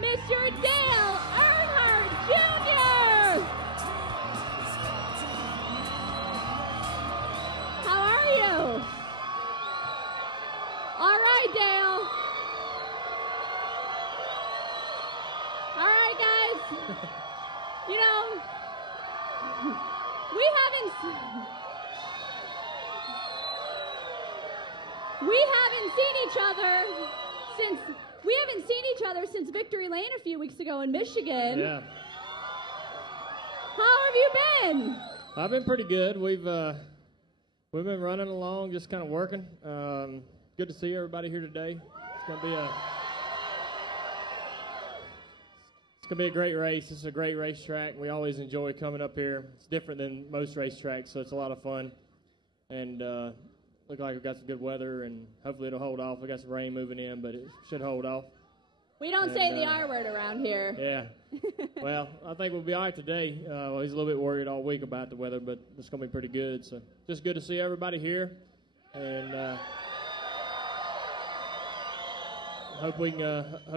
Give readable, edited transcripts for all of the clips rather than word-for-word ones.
Mr. Dale Earnhardt Jr. How are you? All right, Dale. All right, guys. You know, we haven't seen each other since Victory Lane a few weeks ago in Michigan. Yeah. How have you been? I've been pretty good. We've been running along, just kind of working. Good to see everybody here today. It's gonna be a great race. It's a great racetrack. We always enjoy coming up here. It's different than most racetracks, so it's a lot of fun. And look like we've got some good weather, and hopefully it'll hold off. We got some rain moving in, but it should hold off. We don't say the R word around here. Yeah. Well, I think we'll be all right today. Well, he's a little bit worried all week about the weather, but it's going to be pretty good. So just good to see everybody here, and hope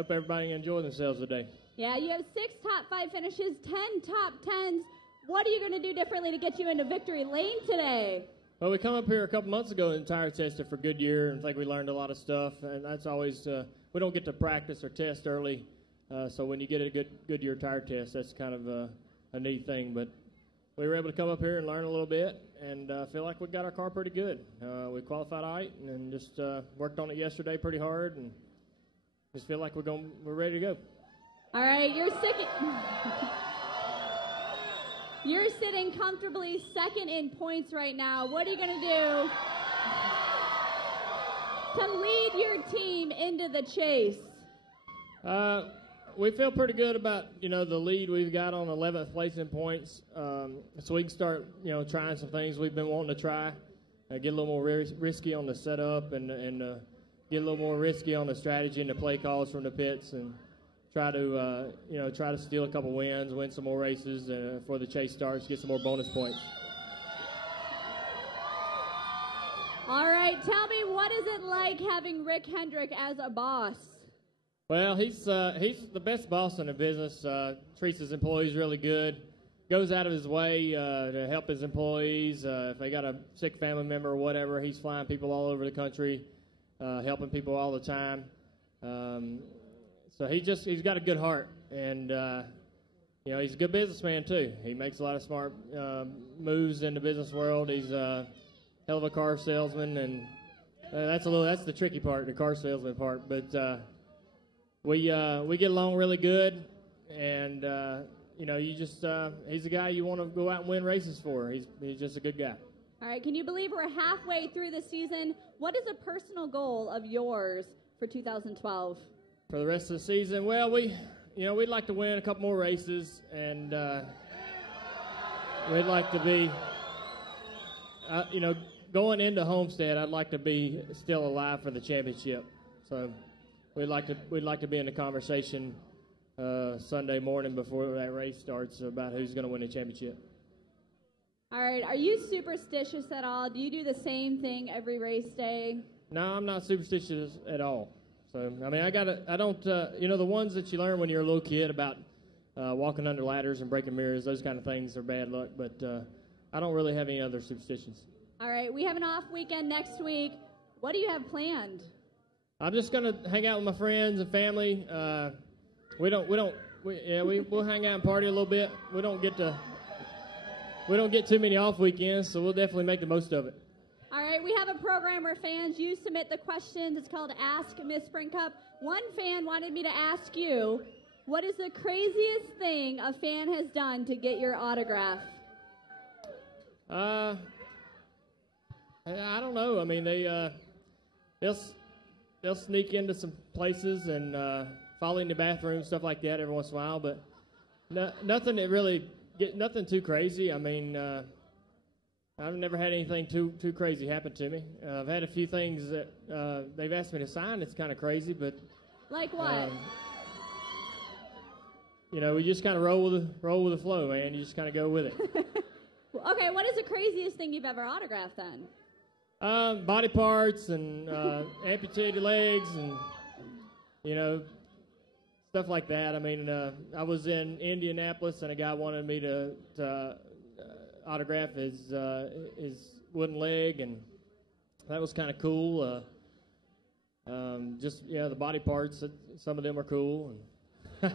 everybody can enjoy themselves today. Yeah, you have 6 top 5 finishes, 10 top 10s. What are you going to do differently to get you into Victory Lane today? Well, we come up here a couple months ago and tire tested for Goodyear, and I think we learned a lot of stuff. And that's always we don't get to practice or test early, so when you get a good Goodyear tire test, that's kind of a neat thing. But we were able to come up here and learn a little bit, and feel like we got our car pretty good. We qualified all right, and just worked on it yesterday pretty hard, and just feel like we're ready to go. All right, You're sitting comfortably second in points right now. What are you going to do to lead your team into the chase? We feel pretty good about, the lead we've got on 11th place in points. So we can start, trying some things we've been wanting to try. Get a little more risky on the setup and get a little more risky on the strategy and the play calls from the pits, and try to steal a couple wins, win some more races before the chase starts, get some more bonus points. All right, tell me, what is it like having Rick Hendrick as a boss? Well, he's the best boss in the business. Treats his employees really good. Goes out of his way to help his employees. If they got a sick family member or whatever, he's flying people all over the country, helping people all the time. So he's got a good heart, and he's a good businessman too. He makes a lot of smart moves in the business world. He's a hell of a car salesman, and that's the tricky part, the car salesman part. But we get along really good, and he's a guy you want to go out and win races for. He's just a good guy. All right, can you believe we're halfway through the season? What is a personal goal of yours for 2012? For the rest of the season, well, we'd like to win a couple more races, and we'd like to be, going into Homestead, I'd like to be still alive for the championship. So we'd like to be in the conversation Sunday morning before that race starts about who's going to win the championship. All right, are you superstitious at all? Do you do the same thing every race day? No, I'm not superstitious at all. So, I mean, the ones that you learn when you're a little kid about walking under ladders and breaking mirrors, those kind of things are bad luck, but I don't really have any other superstitions. All right, we have an off weekend next week. What do you have planned? I'm just going to hang out with my friends and family. We'll hang out and party a little bit. We don't get too many off weekends, so we'll definitely make the most of it. All right, we have a program where fans, you submit the questions. It's called Ask Miss Spring Cup. One fan wanted me to ask you, what is the craziest thing a fan has done to get your autograph? I don't know. I mean, they'll sneak into some places and fall in the bathroom, stuff like that every once in a while, but nothing that really nothing too crazy. I mean, I've never had anything too crazy happen to me. I've had a few things that they've asked me to sign. It's kind of crazy, but like what? We just kind of roll with the flow, man. You just kind of go with it. Okay, what is the craziest thing you've ever autographed then? Body parts and amputated legs and stuff like that. I mean, I was in Indianapolis, and a guy wanted me to autograph his wooden leg, and that was kind of cool. Just the body parts. Some of them are cool. And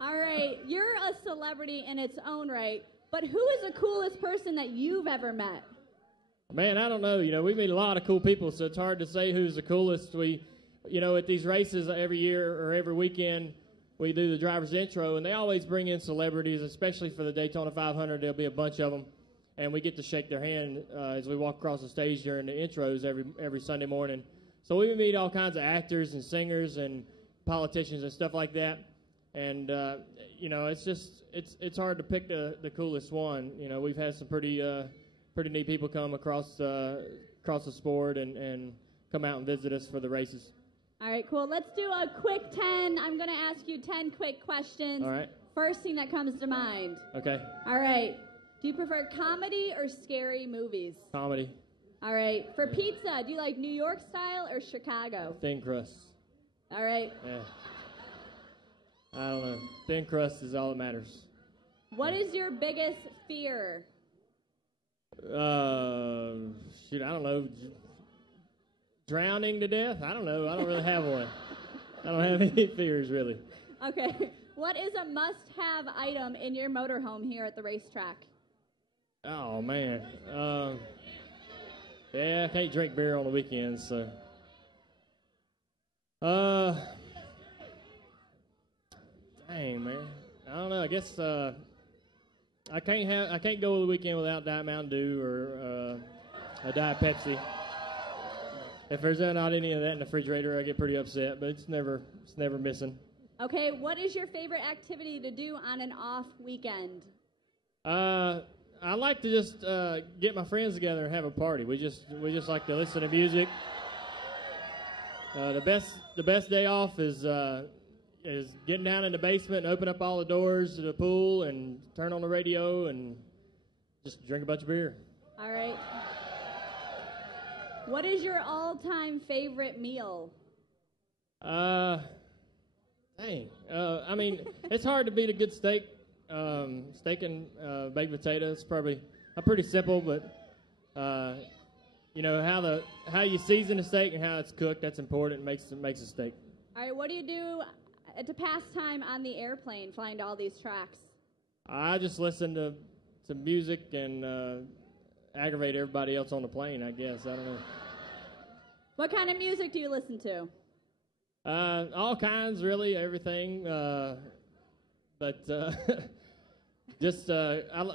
All right, you're a celebrity in its own right, but who is the coolest person that you've ever met? Man, I don't know. We meet a lot of cool people, so it's hard to say who's the coolest. We, at these races every year or every weekend, we do the driver's intro, and they always bring in celebrities, especially for the Daytona 500. There'll be a bunch of them, and we get to shake their hand as we walk across the stage during the intros every Sunday morning. So we meet all kinds of actors and singers and politicians and stuff like that. And it's hard to pick the coolest one. We've had some pretty neat people come across the sport and come out and visit us for the races. All right, cool. Let's do a quick 10. I'm going to ask you 10 quick questions. All right. First thing that comes to mind. Okay. All right. Do you prefer comedy or scary movies? Comedy. All right. For pizza, do you like New York style or Chicago? Thin crust. All right. Yeah. I don't know. Thin crust is all that matters. What is your biggest fear? I don't know. Drowning to death? I don't know. I don't really have one. I don't have any fears, really. Okay. What is a must-have item in your motorhome here at the racetrack? Oh, man. I can't drink beer on the weekends, so. Dang, man. I don't know. I guess I can't go the weekend without Diet Mountain Dew or a Diet Pepsi. If there's not any of that in the refrigerator, I get pretty upset. But it's never missing. Okay. What is your favorite activity to do on an off weekend? I like to just get my friends together and have a party. We just like to listen to music. The best day off is getting down in the basement and open up all the doors to the pool and turn on the radio and just drink a bunch of beer. All right. What is your all-time favorite meal? I mean, it's hard to beat a good steak. Steak and baked potatoes. I'm pretty simple, but how you season a steak and how it's cooked, that's important. It makes a steak. All right, what do you do to pass time on the airplane, flying to all these tracks? I just listen to music and aggravate everybody else on the plane, I guess. I don't know. What kind of music do you listen to? All kinds, really, everything. But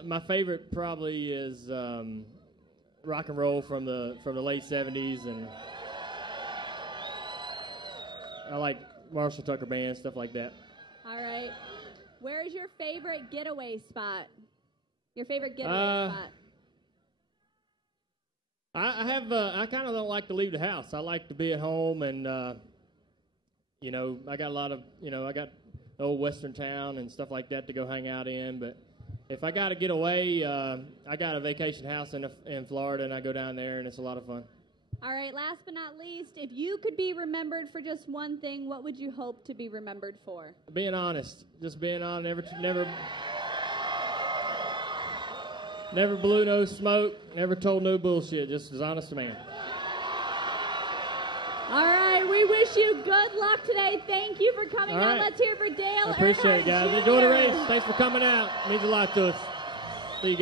my favorite probably is rock and roll from the late '70s, and I like Marshall Tucker Band, stuff like that. All right. Where is your favorite getaway spot? Your favorite getaway spot? I kind of don't like to leave the house. I like to be at home, and I got a lot of I got the old Western town and stuff like that to go hang out in. But if I got to get away, I got a vacation house in Florida, and I go down there, and it's a lot of fun. All right, last but not least, if you could be remembered for just one thing, what would you hope to be remembered for? Being honest. Just being honest. Never blew no smoke, never told no bullshit, just as honest a man. All right, we wish you good luck today. Thank you for coming out. Let's hear for Dale Earnhardt. I appreciate it, guys. Enjoy the race. Thanks for coming out. It means a lot to us.